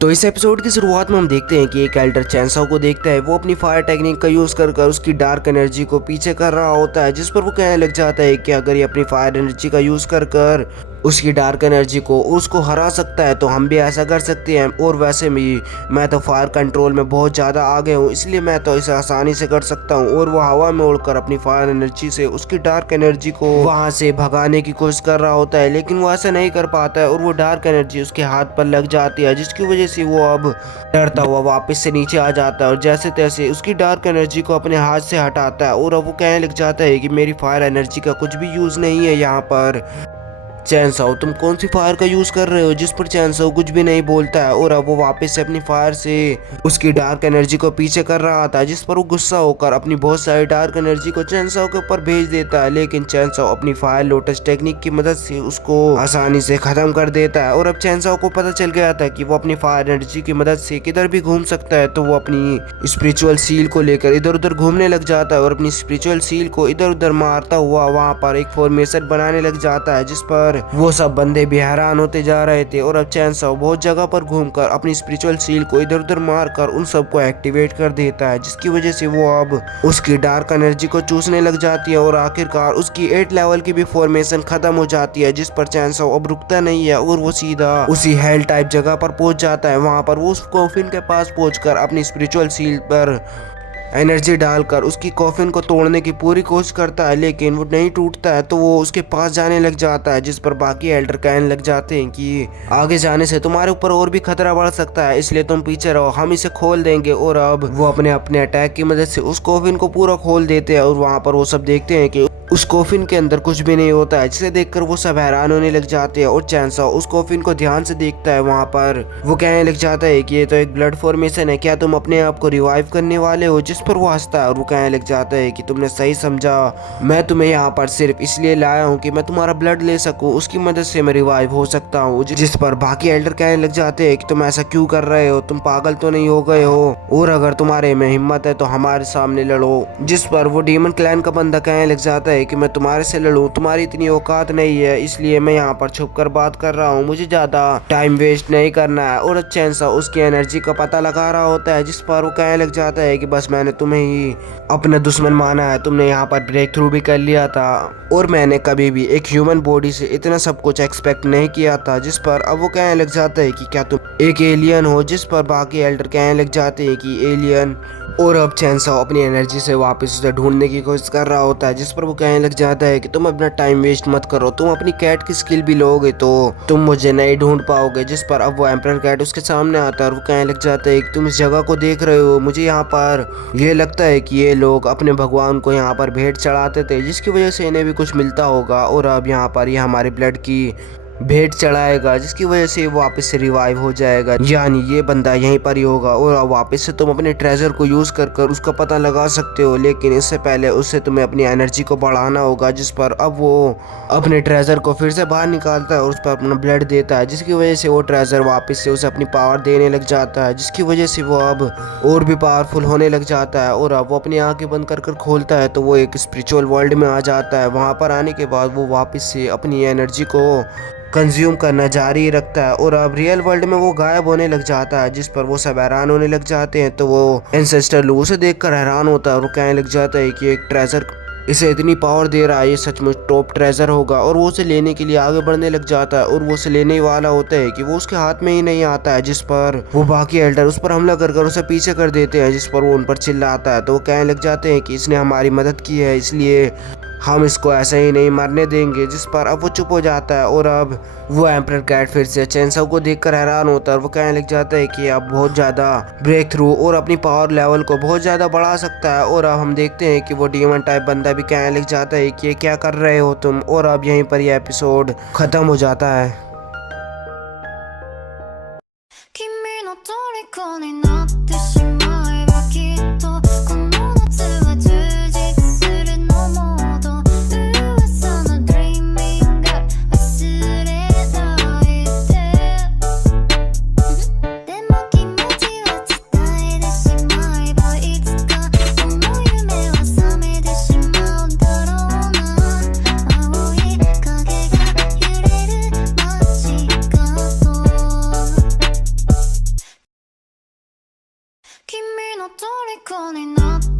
तो इस एपिसोड की शुरुआत में हम देखते हैं कि एक एल्डर चैनसॉ को देखता है। वो अपनी फायर टेक्निक का यूज कर उसकी डार्क एनर्जी को पीछे कर रहा होता है, जिस पर वो कहने लग जाता है कि अगर ये अपनी फायर एनर्जी का यूज कर उसकी डार्क एनर्जी को उसको हरा सकता है तो हम भी ऐसा कर सकते हैं। और वैसे भी मैं तो फायर कंट्रोल में बहुत ज़्यादा आगे हूँ, इसलिए मैं तो इसे आसानी से कर सकता हूँ। और वो हवा में उड़कर अपनी फायर एनर्जी से उसकी डार्क एनर्जी को वहाँ से भगाने की कोशिश कर रहा होता है, लेकिन वो ऐसा नहीं कर पाता है और वो डार्क एनर्जी उसके हाथ पर लग जाती है, जिसकी वजह से वो अब डरता हुआ वापस से नीचे आ जाता है और जैसे तैसे उसकी डार्क एनर्जी को अपने हाथ से हटाता है। और अब वो कहने लग जाता है कि मेरी फायर एनर्जी का कुछ भी यूज़ नहीं है यहाँ पर। चैनसॉ, तुम कौन सी फायर का यूज कर रहे हो? जिस पर चैनसॉ कुछ भी नहीं बोलता है और अब वो वापस से अपनी फायर से उसकी डार्क एनर्जी को पीछे कर रहा था, जिस पर वो गुस्सा होकर अपनी बहुत सारी डार्क एनर्जी को चैनसॉ के ऊपर भेज देता है। लेकिन चैनसॉ अपनी फायर लोटस टेक्निक की मदद से उसको आसानी से खत्म कर देता है। और अब चैनसॉ को पता चल गया था कि वो अपनी फायर एनर्जी की मदद से किधर भी घूम सकता है, तो वो अपनी स्पिरिचुअल सील को लेकर इधर उधर घूमने लग जाता है और अपनी स्पिरिचुअल सील को इधर उधर मारता हुआ वहाँ पर एक फॉर्मेशन बनाने लग जाता है, जिस पर वो सब बंदे भी हैरान होते जा रहे थे। और अब चैनसॉ बहुत जगह पर घूमकर अपनी स्पिरिचुअल सील को इधर उधर मारकर उन सबको एक्टिवेट कर देता है, जिसकी वजह से वो अब उसकी डार्क एनर्जी को चूसने लग जाती है और आखिरकार उसकी 8 लेवल की भी फॉर्मेशन खत्म हो जाती है, जिस पर चैनसॉ अब रुकता नहीं है और वो सीधा उसी हेल टाइप जगह पर पहुंच जाता है। वहां पर वो उस कॉफिन के पास पहुंचकर अपनी स्पिरिचुअल सील पर एनर्जी डालकर उसकी कॉफिन को तोड़ने की पूरी कोशिश करता है, लेकिन वो नहीं टूटता है। तो वो उसके पास जाने लग जाता है, जिस पर बाकी एल्डर कहने लग जाते हैं कि आगे जाने से तुम्हारे ऊपर और भी खतरा बढ़ सकता है, इसलिए तुम पीछे रहो, हम इसे खोल देंगे। और अब वो अपने अपने अटैक की मदद से उस कॉफिन को पूरा खोल देते हैं और वहाँ पर वो सब देखते हैं कि उस कॉफिन के अंदर कुछ भी नहीं होता है, जिसे देखकर वो सब हैरान होने लग जाते हैं। और चैनसॉ उस कॉफिन को ध्यान से देखता है। वहाँ पर वो कहने लग जाता है कि ये तो एक ब्लड फॉर्मेशन है, क्या तुम अपने आप को रिवाइव करने वाले हो? जिस पर वो हंसता है और वो कहने लग जाता है कि तुमने सही समझा, मैं तुम्हें यहाँ पर सिर्फ इसलिए लाया हूँ कि मैं तुम्हारा ब्लड ले सकूँ, उसकी मदद से मैं रिवाइव हो सकता हूँ। जिस पर बाकी एल्डर कहने लग जाते हैं कि तुम ऐसा क्यों कर रहे हो, तुम पागल तो नहीं हो गए हो, और अगर तुम्हारे में हिम्मत है तो हमारे सामने लड़ो। जिस पर वो डीमन क्लैन का बंदा कहने लग जाता है कि मैं तुम्हारे से लड़ूं, तुम्हारी इतनी औकात नहीं है, इसलिए मैं यहाँ पर छुप कर बात कर रहा हूँ, मुझे ज्यादा टाइम वेस्ट नहीं करना है। और चैनसॉ उसकी एनर्जी का पता लगा रहा होता है, जिस पर वो कहने लग जाता है कि बस मैंने तुम्हें ही अपना दुश्मन माना है, तुमने यहाँ पर ब्रेक थ्रू भी कर लिया था और मैंने कभी भी एक ह्यूमन बॉडी से इतना सब कुछ एक्सपेक्ट नहीं किया था। जिस पर अब वो कहने लग जाता है कि क्या तुम एक एलियन हो? जिस पर बाकी एल्डर कहने लग जाते हैं कि एलियन। और अब चैनसॉ अपनी एनर्जी से वापस उसे ढूंढने की कोशिश कर रहा होता है, जिस पर वो कहने लग जाता है कि तुम अपना टाइम वेस्ट मत करो, तुम अपनी कैट की स्किल भी लोगे तो तुम मुझे नहीं ढूंढ पाओगे। जिस पर अब वो एम्परर कैट उसके सामने आता है और वो कहने लग जाता है कि तुम इस जगह को देख रहे हो, मुझे यहाँ पर ये लगता है कि ये लोग अपने भगवान को यहाँ पर भेंट चढ़ाते थे, जिसकी वजह से इन्हें भी कुछ मिलता होगा। और अब यहाँ पर ये हमारे ब्लड की भेंट चढ़ाएगा, जिसकी वजह से वो वापस से रिवाइव हो जाएगा, यानी ये बंदा यहीं पर ही होगा। और अब वापस से तुम अपने ट्रेजर को यूज कर उसका पता लगा सकते हो, लेकिन इससे पहले उससे तुम्हें अपनी एनर्जी को बढ़ाना होगा। जिस पर अब वो अपने ट्रेजर को फिर से बाहर निकालता है और उस पर अपना ब्लड देता है, जिसकी वजह से वो ट्रेजर वापस से उसे अपनी पावर देने लग जाता है, जिसकी वजह से वो अब और भी पावरफुल होने लग जाता है। और अब वो अपनी आंखें बंद कर खोलता है तो वो एक स्पिरिचुअल वर्ल्ड में आ जाता है। वहाँ पर आने के बाद वो वापस से अपनी एनर्जी को कंज्यूम करना जारी रखता है और अब रियल वर्ल्ड में वो गायब होने लग जाता है, जिस पर वो सब हैरान होने लग जाते हैं। तो वो एंसेस्टर लू उसे देखकर हैरान होता है और वो कहने लग जाता है कि एक ट्रेजर इसे इतनी पावर दे रहा है, ये सचमुच टॉप ट्रेजर होगा। और वो उसे लेने के लिए आगे बढ़ने लग जाता है और वो उसे लेने वाला होता है कि वो उसके हाथ में ही नहीं आता है, जिस पर वो बाकी एल्डर उस पर हमला कर उसे पीछे कर देते हैं, जिस पर वो उन पर चिल्लाता है। तो वो कहने लग जाते हैं कि इसने हमारी मदद की है, इसलिए हम इसको ऐसे ही नहीं मरने देंगे। जिस पर अब वो चुप हो जाता है और अब वो एम्परर कैट फिर से चैनसॉ को देखकर हैरान होता है और वो कहने लग जाता है कि अब बहुत ज़्यादा ब्रेक थ्रू और अपनी पावर लेवल को बहुत ज़्यादा बढ़ा सकता है। और अब हम देखते हैं कि वो डीमन टाइप बंदा भी कहने लग जाता है कि ये क्या कर रहे हो तुम। और अब यहीं पर यह एपिसोड ख़त्म हो जाता है। 君の虜になってしまえばきっとこの夏は充実するのもっと噂の Dreaming が忘れないででも気持ちは伝えてしまえばいつかその夢は覚めてしまうんだろうな青い影が揺れる街角の虜になって